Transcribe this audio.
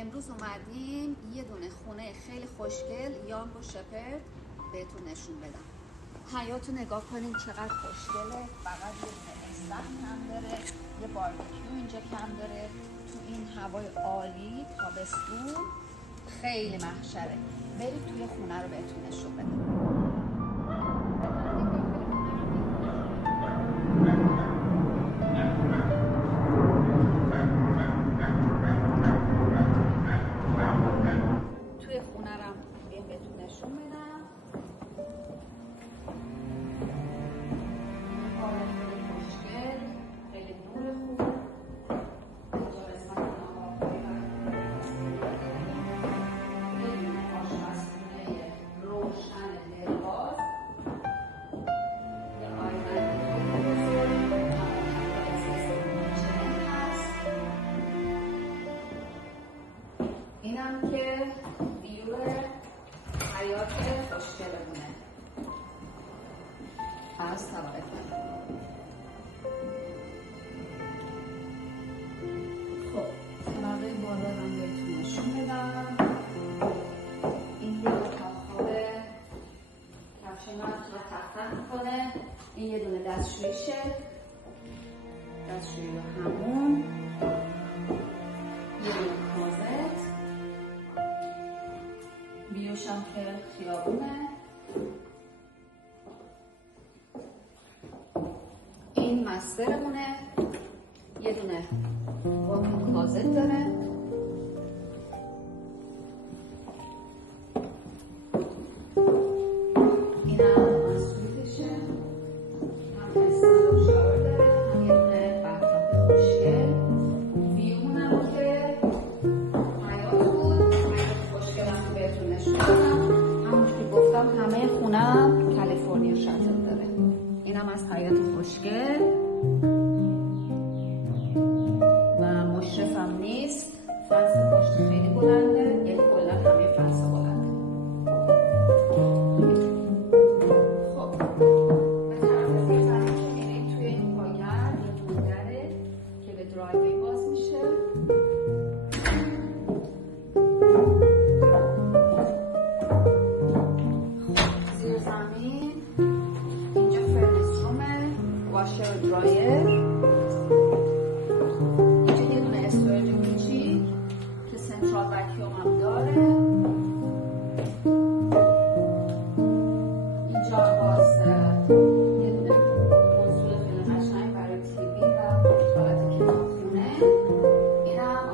امروز اومدیم یه دونه خونه خیلی خوشگل یانگ و شپرد بهتون نشون بدم. حیاطو نگاه کنین چقدر خوشگله. فقط یه دونه استخر کم داره، یه باربیکیو اینجا کم داره. تو این هوای عالی تابستون خیلی محشره. برید توی خونه رو بهتون نشون بدم. توی خونه رو بهتون نشون بدم. خیلی خوشگل، خیلی نور خوب. اینجا قسمت ناهارخوری و یه دونه آشپزخونه روشن لباس. یه آینه خیلی بزرگ هست. اینم که ویو حیاط خوشگلمونه از طبقه پایین. خب طبقه بالا رو بهتون نشون بدم. این یه اتاق خوابه، کفش من تو تخت میکنه. این یه دونه دستشویشه، دستشویی و همون، یه دونه کلازت. بیوشم که خیابونه. این مسترمونه، یه دونه واکین کلازت داره. اینم انسویتشه، هم استند و شاور داره، هم یه دونه بطاق خوشگل. ویومونم که حیاط بود، حیاط خوشگلم بهتون نشون دادم. همونجور که گفتم همه خونم کالیفرنیا شاتل داره. اینم از حیاط خوشگل و مشرفم نیست. فنس پشت خیلی بلنده، یعنی کلا همه فنس بلنده. خب به طرف زیرزمین که میرید توی این پاگر یه دونه دره که به درایوی باز میشه. زیرزمین اینجا فرنس رومه، واشر و درایر. اینجا یه دونه استوریج کوچیک که سنترال وکیوم هم داره. اینجا باز یه دونه کنسول خیلی قشنگ برای تیوی و توالت کتابخونه. اینم